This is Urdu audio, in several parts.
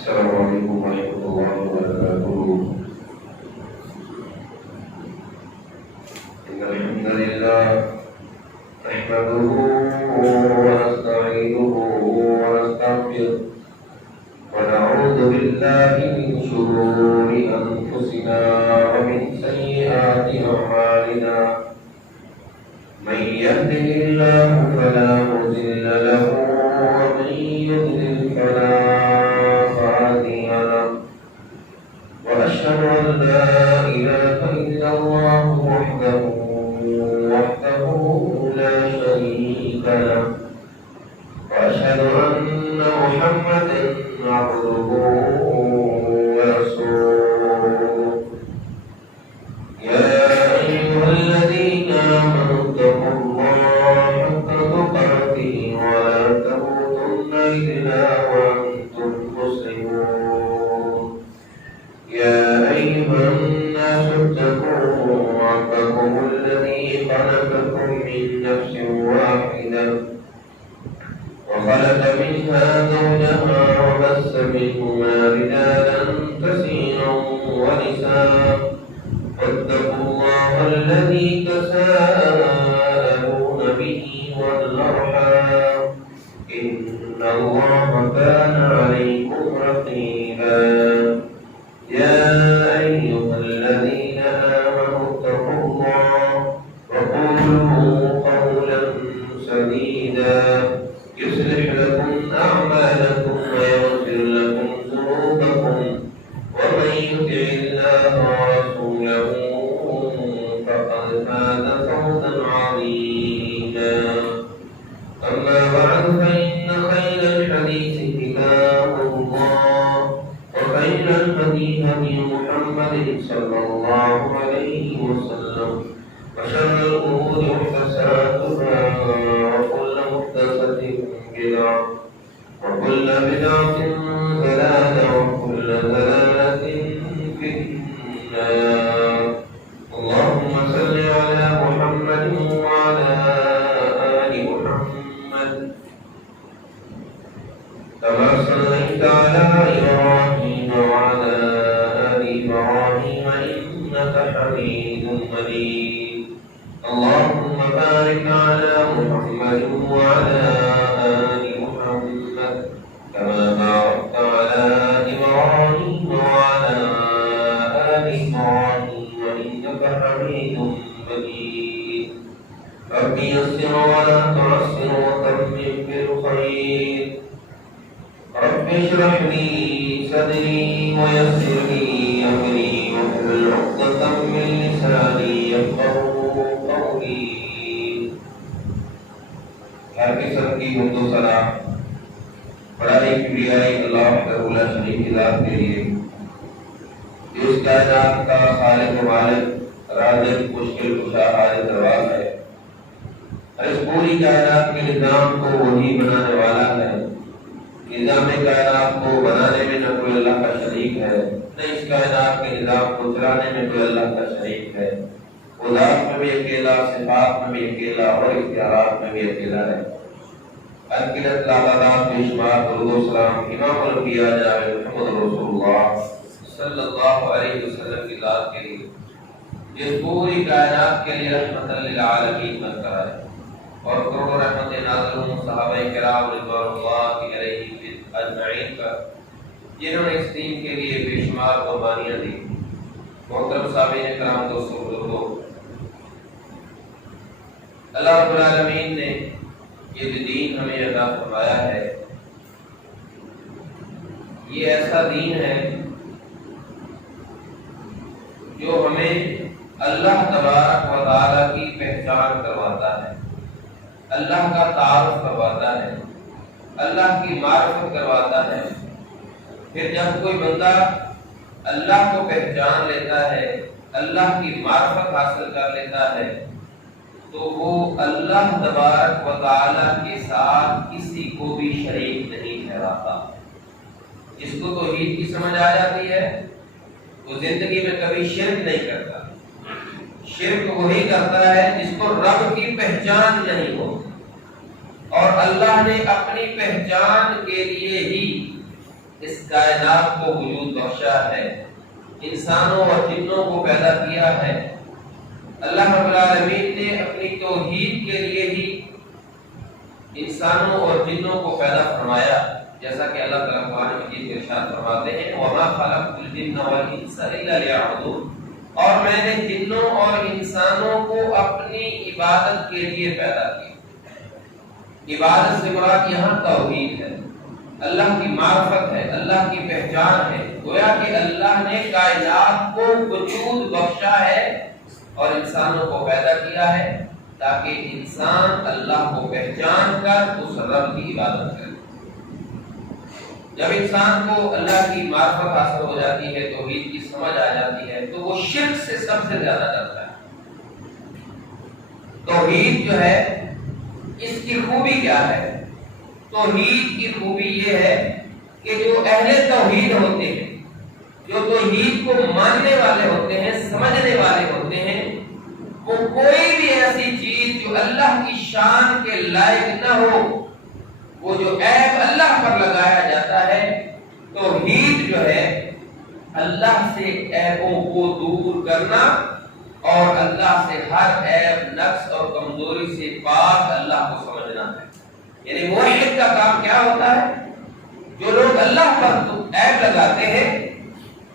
السلام علیکم ورحمۃ اللہ وبرکاتہ۔ ان الحمد للہ نحمده ونستعینه ونستغفره ونعوذ باللہ من شرور انفسنا ومن سیئات اعمالنا من يهده الله فلا مضل له ومن يضلل فلا هادي له وأشهد أن لا إله إلا الله وحده لا شريك له وأشهد أن محمدا عبده ورسوله يا أيها الذين آمنوا اتقوا الله حق تقاته ولا تموتن إلا وأنتم مسلمون يا أيها الناس اتقوا ربكم الذي خلقكم من نفس واحدة وخلق منها زوجها وبث منهما رجالا كثيرا ونساء واتقوا الله الذي تساءلون به والأرحام إن الله كان عليكم رقيبا يا أيها الذين آمنوا اتقوا الله وقولوا قولا سديدا يصلح لكم أعمالكم ويغفر لكم ذنوبكم ومن يطع الله ورسوله فقد فاز فوزا عظيما أما بعد فإن خير الحديث كتاب الله وخير الهدي هدي محمد صلى الله عليه وسلم وشر الأمور محدثاتها وكل محدثة بدعة وكل بدعة ضلالة وكل ضلالة في النار اللهم صل على محمد وعلى آل محمد كما صليت على إبراهيم وعلى آل إبراهيم إنك حميد مجيد اللهم بارك على محمد وعلى آل محمد كما باركت على إبراهيم وعلى آل إبراهيم إنك حميد مجيد رب يسر ولا تعسر وتمم بالخير رب اشرح لي صدري ويسر لي أمري واحلل عقدة من لساني يفقهوا قولي۔ ہر قسم کی حمد و ثنا بڑائی کبریائی اللہ وحدہ لا شریک ذات کے لیے جو اس کائنات کا خالق و مالک رازق مشکل کشا حاجت روا ہے اور اس پوری کائنات کے نظام کو وہی بنانے والا ہے۔ نظام کائنات کو بنانے میں نہ کوئی اللہ کا شریک ہے نہ اس کائنات کے نظام کو چلانے میں کوئی اللہ کا شریک ہے۔ وہ ذات میں بھی اکیلا، صفات میں بھی اکیلا اور اختیارات میں بھی اکیلا ہے۔ انگنت لعنات بے شمار درود و سلام امام الانبیاء جناب محمد رسول اللہ صلی اللہ علیہ وسلم کی ذات کے لیے جس پوری کائنات کے لیے رحمت للعالمین بنتا ہے اور کروڑوں رحمت نازل ہوں صحابہ کرام رضوان اللہ علیہم اجمعین کا جنہوں نے اس دین کے لیے بے شمار قربانیاں دی۔ محترم سامعین کرام دوستو بزرگوں، اللہ رب العالمین نے یہ دین ہمیں عطا فرمایا ہے، یہ ایسا دین ہے جو ہمیں اللہ تبارک و تعالی کی پہچان کرواتا ہے، اللہ کا تعارف کرواتا ہے، اللہ کی معرفت کرواتا ہے۔ پھر جب کوئی بندہ اللہ کو پہچان لیتا ہے، اللہ کی معرفت حاصل کر لیتا ہے، تو وہ اللہ تبارک و تعالی کے ساتھ کسی کو بھی شریک نہیں ٹھہراتا۔ جس کو توحید کی سمجھ آ جاتی ہے وہ زندگی میں کبھی شرک نہیں کرتا۔ شرک وہی کرتا ہے جس کو رب کی پہچان نہیں ہو، اور اللہ نے اپنی پہچان کے لیے ہی اس کائنات کو وجود بخشا ہے، انسانوں اور جنوں کو پیدا کیا ہے۔ اللہ رب العالمین نے اپنی توحید کے لیے ہی انسانوں اور جنوں کو پیدا فرمایا، جیسا کہ اللہ تعالیٰ قرآن مجید میں ارشاد فرماتے ہیں وَمَا خَلَقْتُ الْجِنَّ وَالْإِنسَ إِلَّا لِيَعْبُدُونِ، اور میں نے جنوں اور انسانوں کو اپنی عبادت کے لیے پیدا کیا۔ عبادت سے مراد یہاں توحید ہے، اللہ کی معرفت ہے، اللہ کی پہچان ہے۔ گویا کہ اللہ نے کائنات کو وجود بخشا ہے اور انسانوں کو پیدا کیا ہے تاکہ انسان اللہ کو پہچان کر اس رب کی عبادت کرے۔ جب انسان کو اللہ کی معرفت حاصل ہو جاتی ہے، توحید کی سمجھ آ جاتی ہے، تو وہ شرک سے سب سے زیادہ ڈرتا ہے۔ توحید جو ہے اس کی خوبی کیا ہے؟ توحید کی خوبی یہ ہے کہ جو اہل توحید ہوتے ہیں، جو توحید کو ماننے والے ہوتے ہیں، سمجھنے والے ہوتے ہیں، وہ کوئی بھی ایسی چیز جو اللہ کی شان کے لائق نہ ہو، وہ جو عیب اللہ پر لگایا جاتا ہے، توحید جو ہے اللہ سے عیبوں کو دور کرنا اور اللہ سے ہر عیب، نقص اور کمزوری سے پاک اللہ کو سمجھنا ہے۔ یعنی موحد کا کام کیا ہوتا ہے؟ جو لوگ اللہ پر عیب لگاتے ہیں،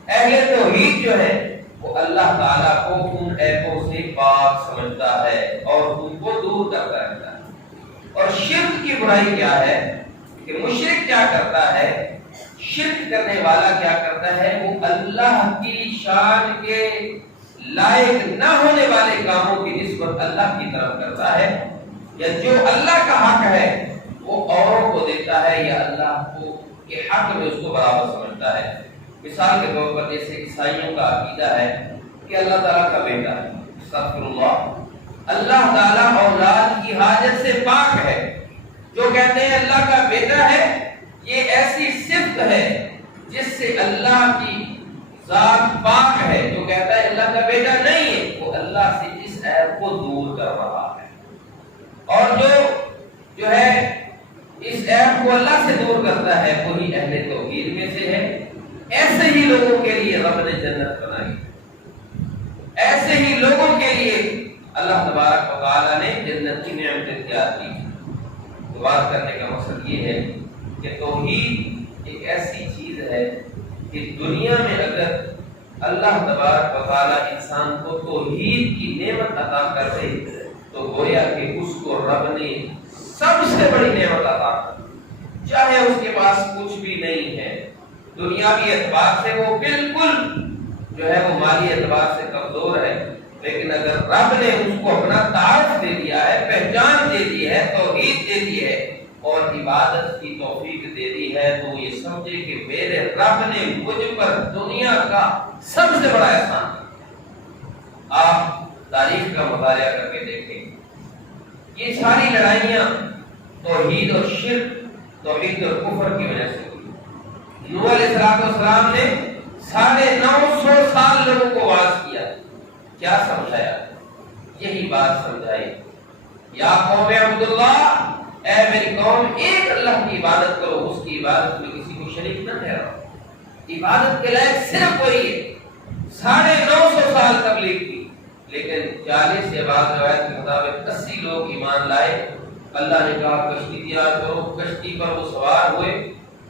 اہل توحید جو ہے وہ اللہ تعالیٰ کو ان عیبوں سے پاک سمجھتا ہے اور ان کو دور کرتا رہتا ہے۔ اور شرک کی برائی کیا ہے کہ مشرک کیا کرتا ہے؟ شرک کرنے والا کیا کرتا ہے؟ وہ اللہ کی شان کے لائق نہ ہونے والے کاموں کی نسبت اللہ کی طرف کرتا ہے، یا جو اللہ کا حق ہے وہ اوروں کو دیتا ہے، یا اللہ کو کے حق میں اس کو برابر سمجھتا ہے۔ مثال کے طور پر جیسے عیسائیوں کا عقیدہ ہے کہ اللہ تعالیٰ کا بیٹا ہے، استغفر اللہ، اللہ تعالیٰ اولاد کی حاجت سے پاک ہے۔ جو کہتے ہیں اللہ کا بیٹا ہے، یہ ایسی صفت ہے جس سے اللہ کی ذات پاک ہے۔ جو کہتا ہے اللہ کا بیٹا نہیں ہے، وہ اللہ سے اس عیب کو دور کر رہا ہے۔ اور جو ہے اس عیب کو اللہ سے دور کرتا ہے، وہی اہل توحید میں سے ہے۔ ایسے ہی لوگوں کے لیے رب نے جنت بنائی، ایسے ہی لوگوں کے لیے اللہ تبارک و تعالیٰ نے جنت کی نعمتیں تیار کی۔ بات کرنے کا مقصد یہ ہے کہ توحید ایک ایسی چیز ہے کہ دنیا میں اگر اللہ تبارک و تعالیٰ انسان کو توحید کی نعمت عطا کر دے تو گویا کہ اس کو رب نے سب سے بڑی نعمت عطا کر، چاہے اس کے پاس کچھ بھی نہیں ہے، دنیاوی اعتبار سے وہ بالکل جو ہے وہ مالی اعتبار سے کمزور ہے، لیکن اگر رب نے اس کو اپنا تعارف دے دیا ہے، پہچان دے دی ہے، توحید دے دی ہے اور عبادت کی توفیق دے دی ہے، تو یہ سمجھے کہ میرے رب نے مجھ پر دنیا کا سب سے بڑا احسان کیا۔ آپ تاریخ کا مطالعہ کر کے دیکھیں، یہ ساری لڑائیاں توحید اور شرک، توحید اور کفر کی وجہ سے ہوئی۔ نوح علیہ السلام نے 950 سال لوگوں کو واعظ کیا، کیا سمجھایا؟ یہی بات سمجھائی، یا قوم عبداللہ، اے میری قوم، ایک اللہ کی عبادت کرو، اس کی عبادت میں کسی کو شریک نہ ٹھہراؤ۔ عبادت کے لائق صرف وہی ہے۔ 950 سال تبلیغ کی، لیکن 40 سے بعد روایت کے مطابق 80 لوگ ایمان لائے۔ اللہ نے کہا کشتی تیار کرو، کشتی پر وہ سوار ہوئے،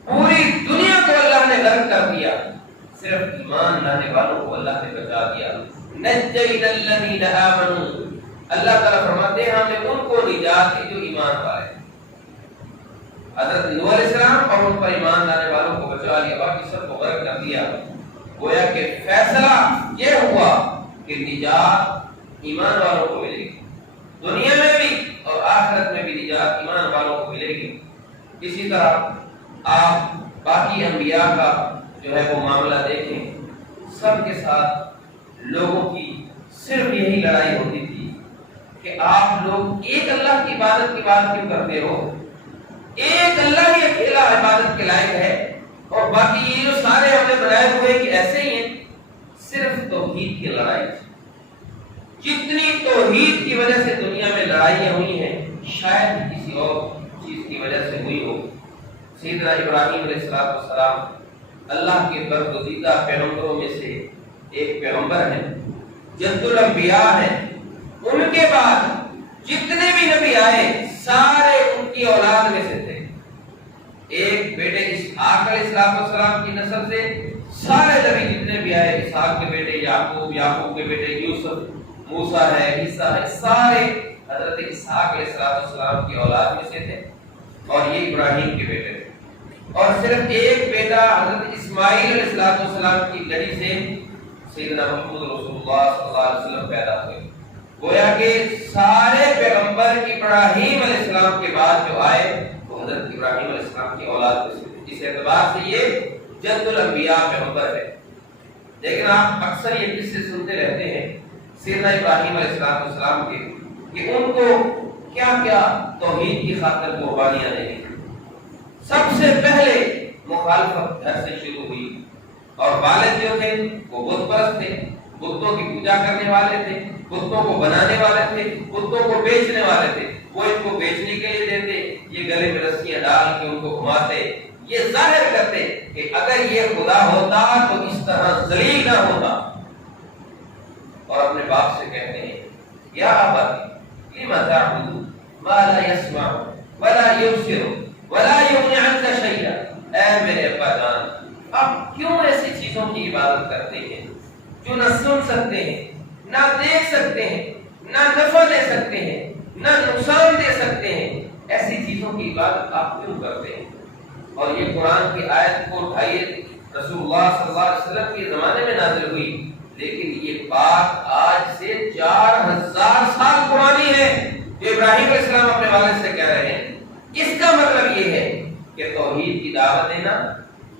پوری دنیا کو اللہ نے غرق کر دیا، صرف ایمان لانے والوں کو اللہ نے بچا دیا۔ نجینا الذین آمنوا، اللہ تعالیٰ فرماتے ہیں ہم نے ان کو نجات دی جو ایمان لائے۔ حضرت نوح علیہ السلام اور ان پر ایمان لانے والوں کو بچا لیا، باقی سب کو غرق کر دیا۔ گویا کہ فیصلہ یہ ہوا کہ نجات ایمان والوں کو ملے گی، دنیا میں بھی اور آخرت میں بھی نجات ایمان والوں کو ملے گی۔ اسی طرح آپ باقی انبیاء کا جو ہے وہ معاملہ دیکھیں، سب کے ساتھ لوگوں کی صرف یہی لڑائی ہوتی تھی کہ آپ لوگ ایک اللہ کی عبادت کی بات کیوں کرتے ہو؟ ایک اللہ ہی اکیلا عبادت کے لائق ہے، اور باقی یہ جو سارے ہم نے بنائے ہوئے کہ ایسے ہی ہیں۔ صرف توحید کی لڑائی تھی۔ جتنی توحید کی وجہ سے دنیا میں لڑائیاں ہوئی ہیں، شاید کسی اور چیز کی وجہ سے ہوئی ہو۔ سیدنا ابراہیم علیہ السلام اللہ کے برگزیدہ پیغمبروں میں سے ایک پیغمبر ہیں، جد الانبیاء ہیں، ان کے بعد جتنے بھی نبی آئے سارے ان کی اولاد میں سے تھے۔ ایک بیٹے اسحاق علیہ السلام کی نسل سے سارے نبی جتنے بھی آئے، اسحاق کے بیٹے یعقوب، یعقوب کے بیٹے یوسف، موسیٰ ہے، عیسیٰ ہے، سارے حضرت اسحاق علیہ السلام کی اولاد میں سے تھے، اور یہ ابراہیم کے بیٹے تھے۔ اور صرف ایک بیٹا حضرت اسماعیل علیہ السلام کی لڑی سے سیدنا محمد رسول اللہ صلی اللہ علیہ وسلم پیدا ہوئے۔ گویا کہ سارے پیغمبر ابراہیم علیہ السلام کے بعد جو آئے وہ حضرت ابراہیم علیہ السلام کی اولاد میں سے تھے۔ اس اعتبار سے یہ جد الانبیاء پیغمبر ہے۔ لیکن آپ اکثر یہ قصے سنتے رہتے ہیں سیدنا ابراہیم علیہ السلام کے کہ ان کو کیا کیا توحید کی خاطر قربانیاں دیں۔ سب سے پہلے مخالفت گھر سے شروع ہوئی، اور والد جو تھے وہ بت پرست تھے، بتوں کی پوجا کرنے والے تھے، بتوں کو بنانے والے تھے، بتوں کو بیچنے والے تھے۔ وہ ان کو بیچنے کے لیے دیتے، یہ گلے میں رسیاں ڈال کے ان کو گھماتے، یہ ظاہر کرتے کہ اگر یہ خدا ہوتا تو اس طرح ذلیل نہ ہوتا۔ اور اپنے باپ سے کہتے ہیں یا ابت لما تعبد ما لا يسمع ولا يبصر ولا يغني عنك شيئا، اے میرے ابا جان آپ کیوں ایسی چیزوں کی عبادت کرتے ہیں جو نہ سن سکتے ہیں، نہ دیکھ سکتے ہیں، نہ نفع دے سکتے ہیں، نہ نقصان دے سکتے ہیں؟ ایسی چیزوں کی عبادت آپ کیوں کرتے ہیں؟ اور یہ قرآن کی آیت کو اٹھائیے، رسول اللہ صلی اللہ علیہ وسلم کے زمانے میں نازل ہوئی، لیکن یہ بات آج سے 4000 سال پرانی ہے جو ابراہیم علیہ السلام اپنے والد سے کہہ رہے ہیں۔ اس کا مطلب یہ ہے کہ توحید کی دعوت دینا،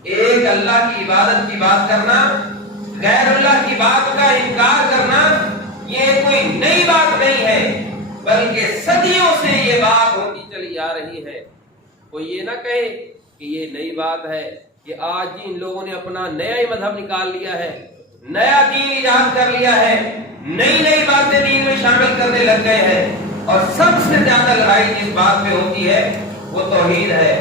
ایک اللہ کی عبادت کی بات کرنا، غیر اللہ کی بات کا انکار کرنا، یہ کوئی نئی بات نہیں ہے، بلکہ صدیوں سے یہ بات ہوتی چلی آ رہی ہے۔ کوئی یہ نہ کہے کہ یہ نئی بات ہے، کہ آج ہی ان لوگوں نے اپنا نیا ہی مذہب نکال لیا ہے، نیا دین ایجاد کر لیا ہے، نئی نئی باتیں دین میں شامل کرنے لگ گئے ہیں۔ اور سب سے زیادہ لڑائی جس بات پہ ہوتی ہے وہ توحید ہے۔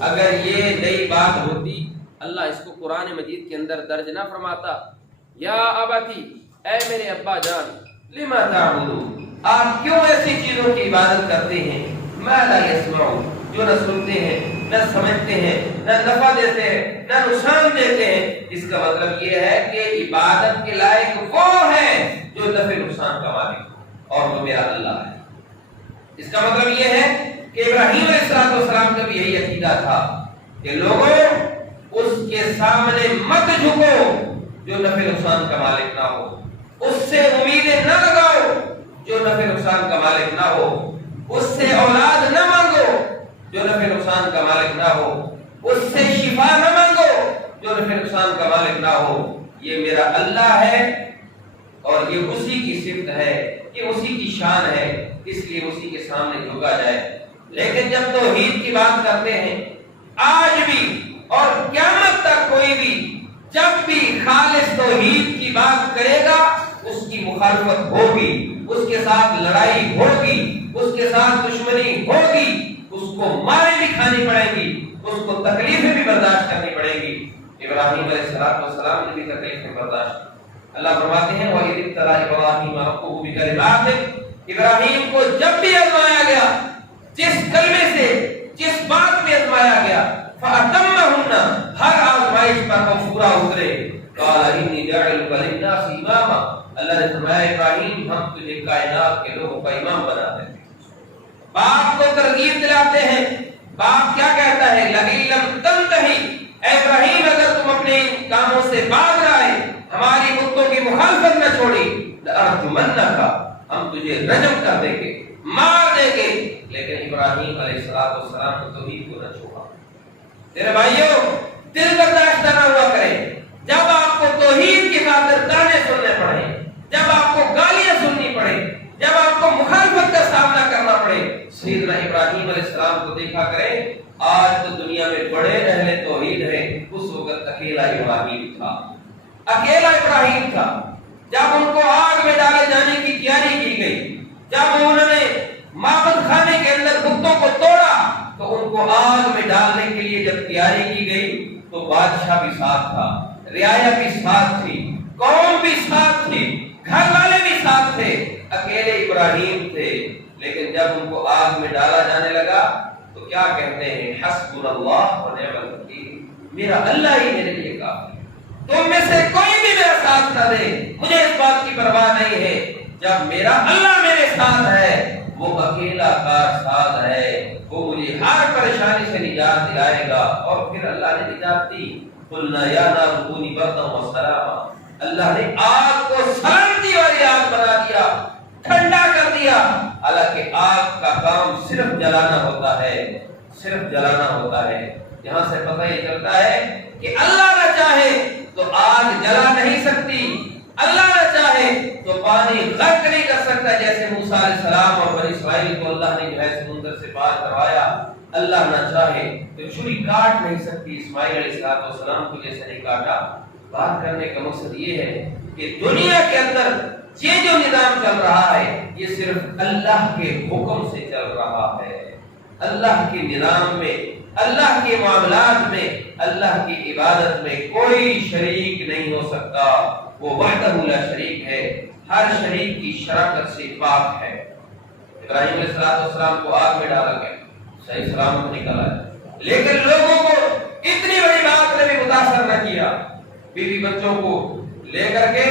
اگر یہ نئی بات ہوتی، اللہ اس کو قرآن مجید کے اندر درج نہ فرماتا، یا ابتی اے میرے ابا جان، لما تعبدون آپ کیوں ایسی چیزوں کی عبادت کرتے ہیں، ما لا يسمعون جو نہ سنتے ہیں، نہ سمجھتے ہیں، نہ نفع دیتے ہیں، نہ نقصان دیتے ہیں۔ اس کا مطلب یہ ہے کہ عبادت کے لائق وہ ہے جو نفع نقصان کا مالک، اور وہ میرا اللہ ہے۔ اس کا مطلب یہ ہے کہ ابراہیم علیہ السلام کا بھی یہی عقیدہ تھا کہ لوگوں اس کے سامنے مت جھکو جو نفع نقصان کا مالک نہ ہو، اس سے امیدیں نہ لگاؤ جو نفع نقصان کا مالک نہ ہو، اس سے اولاد نہ مانگو جو نفع نقصان کا مالک نہ ہو، اس سے شفا نہ مانگو جو نفع نقصان کا مالک نہ ہو۔ یہ میرا اللہ ہے اور یہ اسی کی صفت ہے، یہ اسی کی شان ہے، اس لیے اسی کے سامنے جھکا جائے۔ لیکن جب توحید کی بات کرتے ہیں، آج بھی اور قیامت تک کوئی بھی جب بھی خالص توحید کی بات کرے گا اس کی مخالفت ہوگی، اس کے ساتھ لڑائی ہوگی، اس کے ساتھ دشمنی ہوگی، اس کو مارے بھی کھانی پڑیں گی، اس کو تکلیفیں بھی برداشت کرنی پڑیں گی۔ ابراہیم علیہ السلام نے بھی تکلیفیں برداشت۔ اللہ فرماتے ہیں وَإِذِ ابْتَلَىٰ إِبْرَاهِيمَ رَبُّهُ بِكَلِمَاتٍ، ابراہیم کو جب بھی آزمایا گیا، جس کلمے سے، جس بات میں آزمایا گیا، فَأَتَمَّهُنَّ ہر آزمائش پر وہ پورا اترے۔ قَالَ إِنِّي جَاعِلُكَ لِلنَّاسِ إِمَامًا، اللہ نے فرمایا ابراہیم ہم تجھے کائنات کے لوگوں کا امام بناتے ہیں۔ باپ کو ترغیب دلاتے ہیں۔ باپ کیا کہتا ہے؟ لَئِن لَّمْ تَنْتَهِ، اے ابراہیم اگر تم اپنے ان کاموں سے باز نہ آئے، ہماری بتوں کی مخالفت نہ چھوڑی، لَأَرْجُمَنَّكَ ہم تجھے رجم کر دیں گے، مار دیں گے۔ لیکن ابراہیم علیہ السلام نے توحید کو نہ چھوڑا۔ میرے بھائیوں، دل برداشت نہ ہوا کریں جب آپ کو توحید کی خاطر تانے سننے پڑے، جب آپ کو گالیاں سننی پڑے، جب آپ کو مخالفت کا سامنا کرنا پڑے۔ سیدنا ابراہیم علیہ السلام کو دیکھا کریں، آج تو دنیا میں بڑے اہل توحید ہیں، اس وقت اکیلا ابراہیم تھا، اکیلا ابراہیم تھا۔ جب ان کو آگ میں ڈالے جانے کی تیاری کی گئی، جب انہوں نے معبد خانے کے اندر بتوں کو توڑا، تو ان کو آگ میں ڈالنے کے لیے جب تیاری کی گئی تو بادشاہ بھی ساتھ تھا، رعایا بھی ساتھ تھی، قوم بھی ساتھ تھی، گھر والے بھی ساتھ تھے، اکیلے ابراہیم تھے۔ لیکن جب ان کو آگ میں ڈالا جانے لگا تو کیا کہتے ہیں؟ حسبنا اللہ و نعم الوکیل، میرا اللہ ہی میرے لیے کافی، تم میں سے کوئی بھی میرا ساتھ نہ دے، مجھے اس بات کی پرواہ نہیں ہے، جب میرا اللہ میرے ساتھ ہے، وہ اکیلا کارساز ہے، وہ مجھے ہر پریشانی سے نجات دلائے گا۔ اور پھر اللہ نے نجات دی، قلنا یا نار کونی بردا وسلاما، اللہ نے آگ کو سلامتی والی آگ بنا دیا، ٹھنڈا کر دیا۔ حالانکہ آگ کا کام صرف جلانا ہوتا ہے، صرف جلانا ہوتا ہے۔ یہاں سے پتہ یہ چلتا ہے کہ اللہ نہ چاہے تو آگ جلا نہیں سکتی، اللہ نہ چاہے تو پانی غرق نہیں کر سکتا، جیسے موسیٰ علیہ السلام اور بنی اسرائیل کو اللہ نے جو ہے سمندر سے پار کروایا۔ اللہ نہ چاہے تو چھری کاٹ نہیں سکتی، اسماعیل علیہ السلام کو جیسے نہیں کاٹا۔ بات کرنے کا مقصد یہ ہے کہ دنیا کے اندر یہ جو نظام چل رہا ہے یہ صرف اللہ کے حکم سے چل رہا ہے۔ اللہ کے نظام میں، اللہ کے معاملات میں، اللہ کی عبادت میں کوئی شریک نہیں ہو سکتا، وہ وحدہ لا شریک ہے، ہر شریک کی شراکت سے پاک ہے۔ ابراہیم علیہ السلام کو آگ میں ڈالا گیا، صحیح سلامت نکلا ہے، لیکن لوگوں کو اتنی بڑی بات نے بھی متاثر نہ کیا۔ بیوی بچوں کو لے کر کے،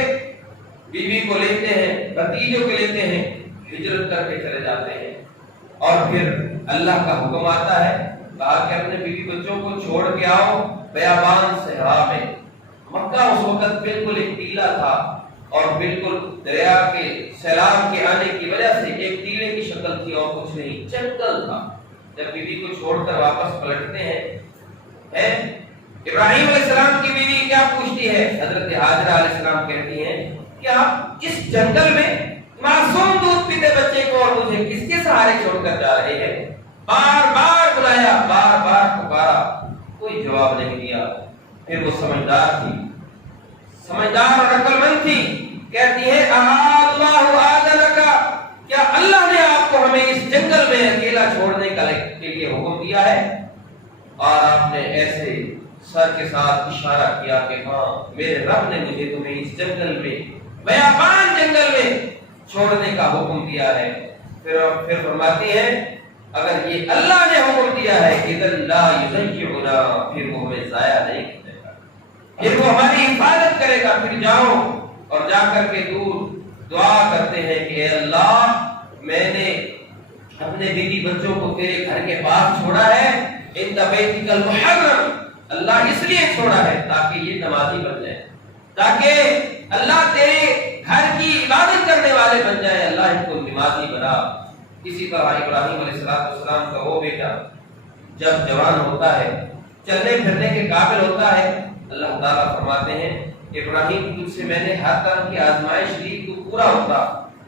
بیوی کو لیتے ہیں، بھتیجوں کو لیتے ہیں، ہجرت کر کے چلے جاتے ہیں، اور پھر اللہ کا حکم آتا ہے، کہا کہ اپنے بیوی بچوں کو چھوڑ کے آؤ بیابان صحرا میں۔ مکہ اس وقت بالکل ایک ٹیلا تھا، اور بالکل دریا کے سیلاب کے آنے کی وجہ سے ایک ٹیلے کی شکل تھی اور کچھ نہیں، جنگل تھا۔ جب بیوی کو چھوڑ کر واپس پلٹتے ہیں، ابراہیم علیہ السلام کی بیوی کیا پوچھتی ہے؟ حضرت ہاجرہ علیہ السلام کہتی ہیں کہ آپ اس جنگل میں معصوم دودھ پیتے بچے کو اور مجھے کس کے سہارے چھوڑ کر جا رہے ہیں؟ بار بار بلایا، بار بار پکارا، کوئی جواب نہیں دیا۔ پھر وہ سمجھدار تھی، سمجھدار اور عقل مند تھی، کہتی ہے اللہ آذنکا، کیا اللہ نے آپ کو ہمیں اس جنگل میں اکیلا چھوڑنے کے لیے حکم دیا ہے؟ اور آپ نے ایسے سر کے ساتھ اشارہ کیا کہ ہاں، میرے رب نے مجھے تمہیں اس جنگل میں، بیابان جنگل میں چھوڑنے کا حکم دیا ہے۔ پھر فرماتی ہیں اگر یہ اللہ نے حکم دیا ہے اذن لا یضیعنا، پھر وہ ہمیں ضائع نہیں کرے گا، پھر وہ ہماری حفاظت کرے گا۔ پھر جاؤ اور جا کر کے دور دعا کرتے ہیں کہ اے اللہ، میں نے اپنے بیوی بچوں کو تیرے گھر کے پاس چھوڑا ہے، ان بیتک المحرم، اللہ اس لیے چھوڑا ہے تاکہ یہ نمازی بن جائے، تاکہ اللہ تیرے گھر کی عبادت کرنے والے بن جائے، اللہ ان کو نمازی بنا۔ اسی طرح ابراہیم علیہ السلام کا وہ بیٹا جب جوان ہوتا ہے، چلنے پھرنے کے قابل ہوتا ہے، اللہ تعالیٰ فرماتے ہیں ابراہیم تجھ سے میں نے ہر طرح کی آزمائش لی، تو پورا ہوتا۔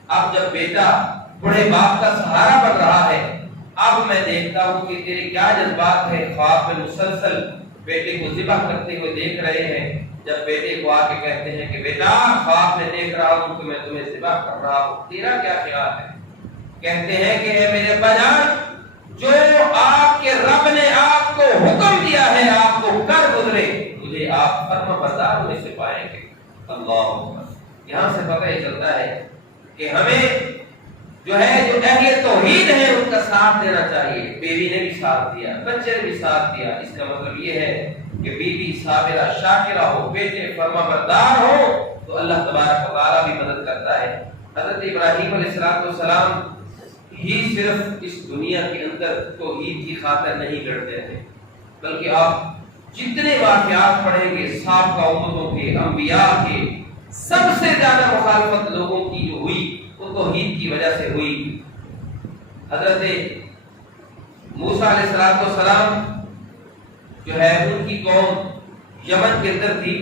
اب جب بیٹا بڑے باپ کا سہارا بن رہا ہے، اب میں دیکھتا ہوں کہ تیرے کیا جذبات ہیں، خواب میں مسلسل بیٹے کو ذبح کرتے ہوئے دیکھ رہے ہیں۔ جب بیٹے کو آ کے کہتے ہیں کہ بیٹا خواب میں دیکھ رہا ہوں کہ میں تمہیں ذبح کر رہا ہوں، تیرا کیا خیال ہے؟ کہتے ہیں کہ اے میرے ابا جان، جو آپ کے رب نے آپ کو حکم دیا ہے آپ کو کر گزرے، مجھے آپ فرما بردار میں سے پائیں گے۔ اللہ اکبر۔ یہاں سے پتہ یہ چلتا ہے کہ ہمیں جو اہل توحید ہے ان کا ساتھ دینا چاہیے۔ بیوی نے بھی ساتھ دیا، بچے نے بھی ساتھ دیا، اس کا مطلب یہ ہے کہ بیوی صابرہ شاکرہ ہو، بیٹے فرما بردار ہو تو اللہ تبارک و تعالیٰ بھی مدد کرتا ہے۔ حضرت ابراہیم علیہ السلام ہی صرف اس دنیا کے اندر توحید کی خاطر نہیں لڑتے تھے، بلکہ آپ جتنے واقعات پڑھیں گے سابقہ امتوں کے، انبیاء کے، سب سے زیادہ مخالفت لوگوں کی جو ہوئی وہ توحید کی وجہ سے ہوئی۔ حضرت موسیٰ علیہ السلام جو ہے ان کی قوم یمن کے اندر تھی،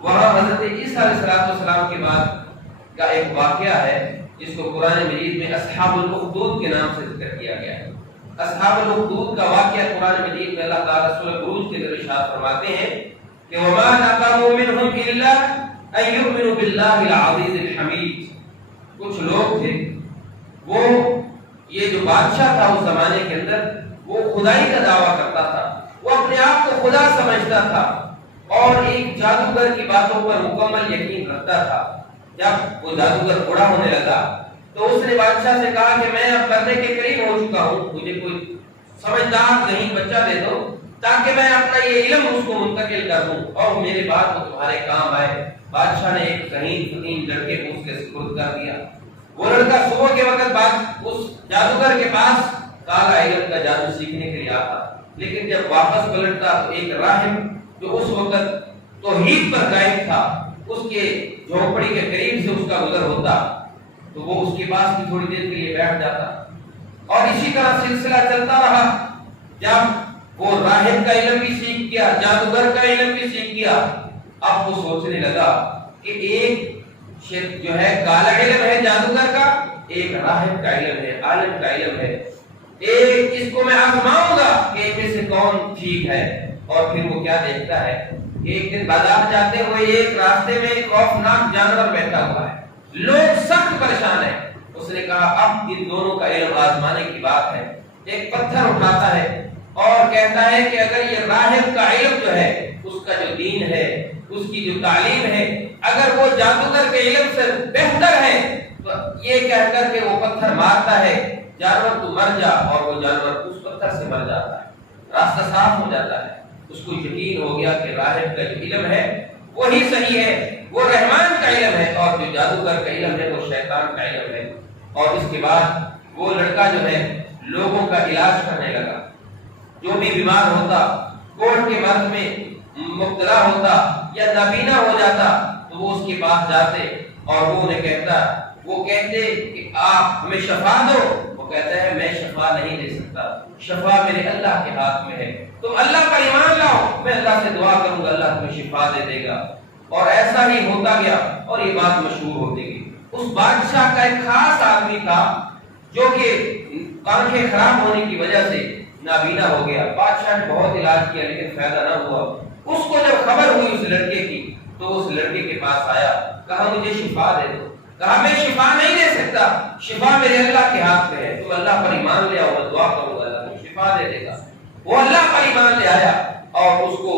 وہاں حضرت عیسیٰ علیہ السلام کے بعد کا ایک واقعہ ہے جس کو قرآن مجید میں اصحاب الاخدود کے نام سے ذکر کیا گیا ہے۔ اصحاب الاخدود کا واقعہ قرآن مجید میں اللہ تعالیٰ سورہ بروج کے اندر ارشاد فرماتے ہیں کہ وَمَا نَقَمُوا مِنْهُمْ إِلَّا أَن يُؤْمِنُوا بِاللَّهِ الْعَزِيزِ الْحَمِيدِ۔ کچھ لوگ تھے، وہ یہ جو بادشاہ تھا اس زمانے کے اندر وہ خدائی کا دعویٰ کرتا تھا، وہ اپنے آپ کو خدا سمجھتا تھا اور ایک جادوگر کی باتوں پر مکمل یقین رکھتا تھا۔ جب وہ جادوگر بوڑھا ہونے لگا تو اس نے بادشاہ سے کہا کہ میں اب مرنے کے قریب ہو چکا ہوں، مجھے کوئی سمجھدار ذہین بچہ دے دو تاکہ میں اپنا یہ علم اس کو منتقل کر دوں اور میرے بعد وہ تمہارے کام آئے۔ بادشاہ نے ایک ذہین فطین لڑکے کو اس کے سپرد کر دیا۔ وہ لڑکا صبح کے وقت اس جادوگر کے پاس کالا علم کا جادو سیکھنے کے لیے آتا، لیکن جب واپس پلٹتا تو ایک راہب جو اس وقت توحید پر قائم تھا اس کے جھونپڑی کے قریب سے اس کا گزر ہوتا تو وہ اس کے پاس بھی تھوڑی دیر کے لیے بیٹھ جاتا، اور اسی طرح سلسلہ چلتا رہا۔ جب وہ راہب کا علم بھی سیکھ گیا، جادوگر کا علم بھی سیکھ گیا، اب وہ سوچنے لگا کہ ایک جو ہے کالا علم ہے جادوگر کا، ایک راہب کا علم ہے، عالم کا علم ہے، ایک اس کو میں آزماؤں گا کہ ان میں سے کون ٹھیک ہے۔ اور پھر وہ کیا دیکھتا ہے، ایک دن بازار جاتے ہوئے ایک راستے میں ایک خوفناک جانور بیٹھا ہوا ہے، لوگ سخت پریشان ہیں۔ اس نے کہا اب ان دونوں کا علم آزمانے کی بات ہے۔ ایک پتھر اٹھاتا ہے اور کہتا ہے کہ اگر یہ راہب کا علم جو ہے، اس کا جو دین ہے، اس کی جو تعلیم ہے، اگر وہ جادوگر کے علم سے بہتر ہے تو یہ کہہ کر کے وہ پتھر مارتا ہے، جانور تو مر جا، اور وہ جانور اس پتھر سے مر جاتا ہے، راستہ صاف ہو جاتا ہے۔ اس کو یقین ہو گیا کہ راہب کا جو علم ہے وہی صحیح ہے، وہ رحمان کا علم ہے، اور جو جادوگر کا علم ہے وہ شیطان کا علم ہے۔ اور اس کے بعد وہ لڑکا جو ہے لوگوں کا علاج کرنے لگا، جو بھی بیمار ہوتا، کوڑھ کے مرض میں مبتلا ہوتا یا نابینا ہو جاتا تو وہ اس کے پاس جاتے اور وہ انہیں کہتے کہ آپ ہمیں شفا دو۔ وہ کہتا ہے میں شفا نہیں دے سکتا، شفا میرے اللہ کے ہاتھ میں ہے، تم اللہ پر ایمان لاؤ، میں اللہ سے دعا کروں گا، اللہ تمہیں شفا دے دے گا۔ اور ایسا ہی ہوتا گیا اور یہ بات مشہور ہوتی گئی۔ اس بادشاہ کا ایک خاص آدمی تھا جو کہ آنکھیں خراب ہونے کی وجہ سے نابینا ہو گیا۔ بادشاہ نے بہت علاج کیا لیکن فائدہ نہ ہوا۔ اس کو جب خبر ہوئی اس لڑکے کی تو اس لڑکے کے پاس آیا، کہا مجھے شفا دے دو۔ کہا میں شفا نہیں دے سکتا، شفا میرے اللہ کے ہاتھ میں ہے، تم اللہ پر ایمان لے آؤ، میں دعا کروں گا، اللہ تمہیں شفا دے دے گا۔ وہ اللہ پر ایمان لے آیا اور اس کو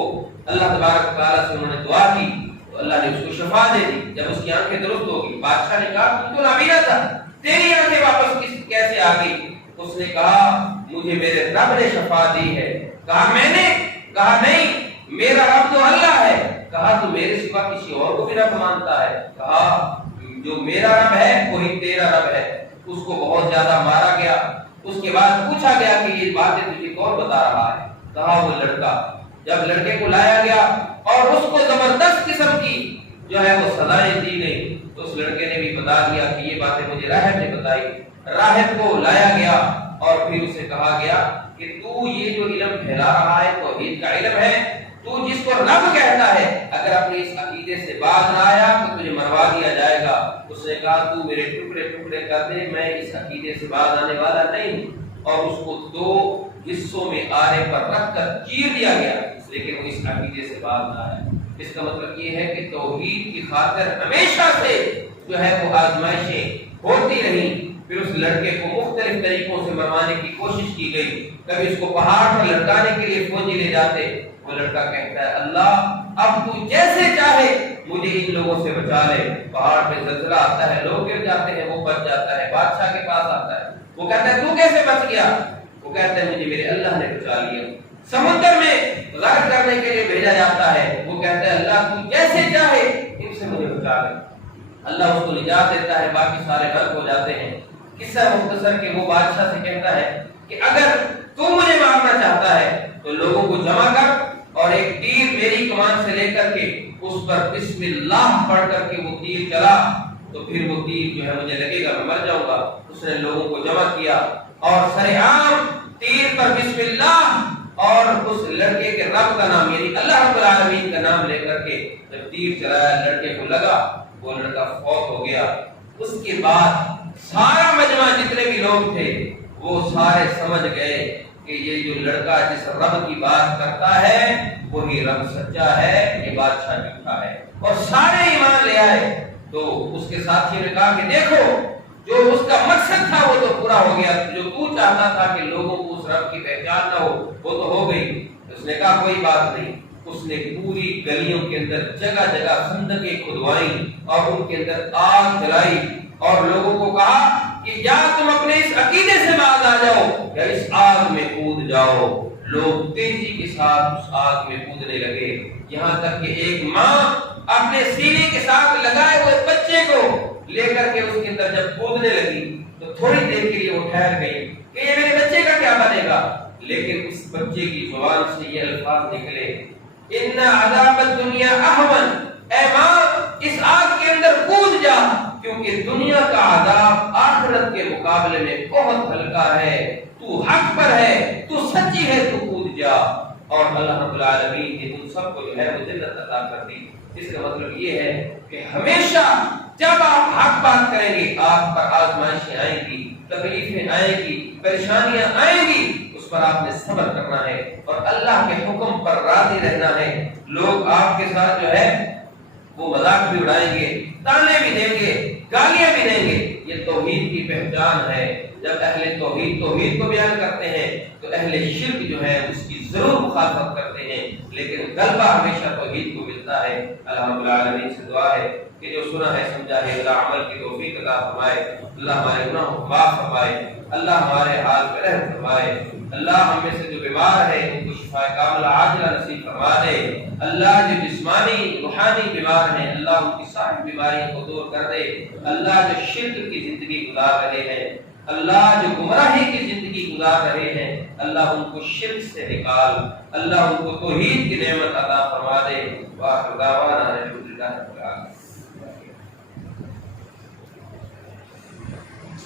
اللہ تبارک و تعالیٰ سے انہوں نے دعا کی تو اللہ نے اس کو شفا دے دی۔ جب اس کی آنکھیں درست ہو گئی، بادشاہ نے کہا تو نابینا تھا، تیری آنکھیں واپس کیسے آ گئی؟ اس نے کہا مجھے میرے رب نے شفا دی ہے۔ کہا میں نے؟ کہا نہیں، میرا رب تو اللہ ہے۔ کہا تو میرے سوا کسی اور کو بھی رب مانتا ہے؟ کہا جو میرا رب ہے وہی تیرا رب ہے۔ اس کو بہت زیادہ مارا گیا۔ اس کے بعد پوچھا گیا کہ یہ باتیں تجھے کون بتا رہا ہے؟ کہا وہ لڑکا۔ جب لڑکے کو لایا گیا اور اس کو زبردست قسم کی جو ہے وہ سزائیں دی گئی تو اس لڑکے نے بھی بتا دیا کہ یہ باتیں مجھے راہب نے بتائی۔ راہب کو لایا گیا اور پھر اسے کہا گیا کہ تو یہ جو علم پھیلا رہا ہے توحید کا علم ہے، تو جس کو رب کہتا ہے اگر اپنی اس عقیدے سے باز نہ آیا تو تجھے مروا دیا جائے گا۔ اس نے کہا تو میرے ٹکڑے ٹکڑے کر دے، میں اس عقیدے سے باز آنے والا نہیں ہوں۔ اور اس کو دو حصوں میں آرے پر رکھ کر چیر دیا گیا، لیکن وہ اس عقیدے سے باز نہ آیا۔ اس کا مطلب یہ ہے کہ توحید کی خاطر ہمیشہ سے جو ہے وہ آزمائشیں ہوتی رہیں۔ پھر اس لڑکے کو مختلف طریقوں سے مروانے کی کوشش کی گئی، کبھی اس کو پہاڑ پر لٹکانے کے لیے فوجی لے جاتے۔ وہ لڑکا کہتا ہے اللہ اب تو جیسے چاہے مجھے ان لوگوں سے بچا لے۔ پہاڑ پہ زلزلہ آتا ہے، لوگ گر جاتے ہیں، وہ بچ جاتا ہے، بادشاہ کے پاس آتا ہے۔ وہ کہتا ہے تو کیسے بچ گیا؟ وہ کہتا ہے مجھے میرے اللہ نے بچا لیا۔ سمندر میں غرق کرنے کے لیے بھیجا جاتا ہے، وہ کہتا ہے اللہ تو جیسے چاہے ان سے مجھے بچا لے۔ اللہ اس کو نجات دیتا ہے، باقی سارے غرق ہو جاتے ہیں۔ قصہ مختصر کہ وہ بادشاہ سے کہتا ہے کہ اگر تو مجھے مارنا چاہتا ہے تو لوگوں کو جمع کر اور ایک تیر میری کمان سے لے کر کے اس پر بسم اللہ پڑھ کر کے وہ تیر چلا تو پھر وہ تیر جو ہے مجھے لگے گا میں مر جاؤں گا۔ اس نے لوگوں کو جمع کیا اور سرعام تیر پر بسم اللہ اور اس لڑکے کے رب کا نام یعنی اللہ رب العالمین کا نام لے کر کے جب تیر چلایا لڑکے کو لگا، وہ لڑکا فوت ہو گیا۔ اس کے بعد سارا مجمع جتنے بھی لوگ تھے وہ سارے سمجھ گئے کہ یہ جو لڑکا جس رب کی بات کرتا ہے وہی رب سچا ہے، یہ بادشاہ جھوٹا ہے، اور سارے ایمان لے آئے۔ تو اس کے ساتھی نے کہا کہ دیکھو جو اس کا مقصد تھا وہ تو پورا ہو گیا، جو تو چاہتا تھا کہ لوگوں کو اس رب کی پہچان نہ ہو وہ تو ہو گئی۔ اس اس نے کہا کوئی بات نہیں. اس نے پوری گلیوں کے اندر جگہ جگہ خندقیں کھدوائیں اور ان کے اندر آگ جلائی اور لوگوں کو کہا کہ یا تم اپنے اس عقیدے سے باز آ جاؤ یا اس آگ میں کود جاؤ. لوگ تیزی کے ساتھ اس آگ میں کودنے لگے، یہاں تک کہ ایک ماں اپنے سینے کے ساتھ لگائے ہوئے بچے کو لے کر کے اس کے اندر جب کودنے لگی تو تھوڑی دیر کے لیے وہ ٹھہر گئی کہ یہ میرے بچے کا کیا بنے گا. لیکن اس بچے کی زبان سے یہ الفاظ نکلے، ان عذاب الدنیا اہون، اے ماں اس آگ کے اندر کود جا کیونکہ دنیا کا عذاب آخرت کے مقابلے میں بہت ہلکا ہے. تو حق پر ہے، تو سچی ہے، تو کود جا. اور اللہ رب العالمین نے ان سب کو جو ہے وہ جنت عطا کر دی. اس کا مطلب یہ ہے کہ ہمیشہ جب آپ حق بات کریں گے آپ پر آزمائشیں آئیں گی، تکلیفیں آئیں گی، پریشانیاں آئیں گی، اس پر آپ نے صبر کرنا ہے اور اللہ کے حکم پر راضی رہنا ہے. لوگ آپ کے ساتھ جو ہے وہ مذاق بھی اڑائیں گے، تانے بھی دیں گے، گالیاں بھی دیں گے. یہ توحید کی پہچان ہے. جب اہل توحید کو بیان کرتے ہیں تو اہل شرک جو ہے اس کی ضرور مخالفت کرتے ہیں، لیکن غلبہ ہمیشہ توحید کو ملتا ہے. اللہ رب العالمین سے دعا ہے کہ جو سنا ہے سمجھا ہے اللہ عمل کی توفیق عطا فرمائے، اللہ ہمارے گناہوں کو معاف فرمائے، اللہ ہمارے حال پہ رحم فرمائے. اللہ ہم میں سے جو بیمار ہے ان کو شفا کاملہ عاجلہ نصیب فرما دے. اللہ جو جسمانی روحانی بیمار ہیں اللہ ان کی ساری بیماریوں کو دور کر دے. اللہ جو شرک کی زندگی گزار رہے ہیں، اللہ جو گمراہی کی زندگی گزار رہے ہیں، اللہ ان کو شرک سے نکال، اللہ ان کو توحید کی نعمت عطا فرما دے. وآخر دعوانا الحمدللہ رب العالمین.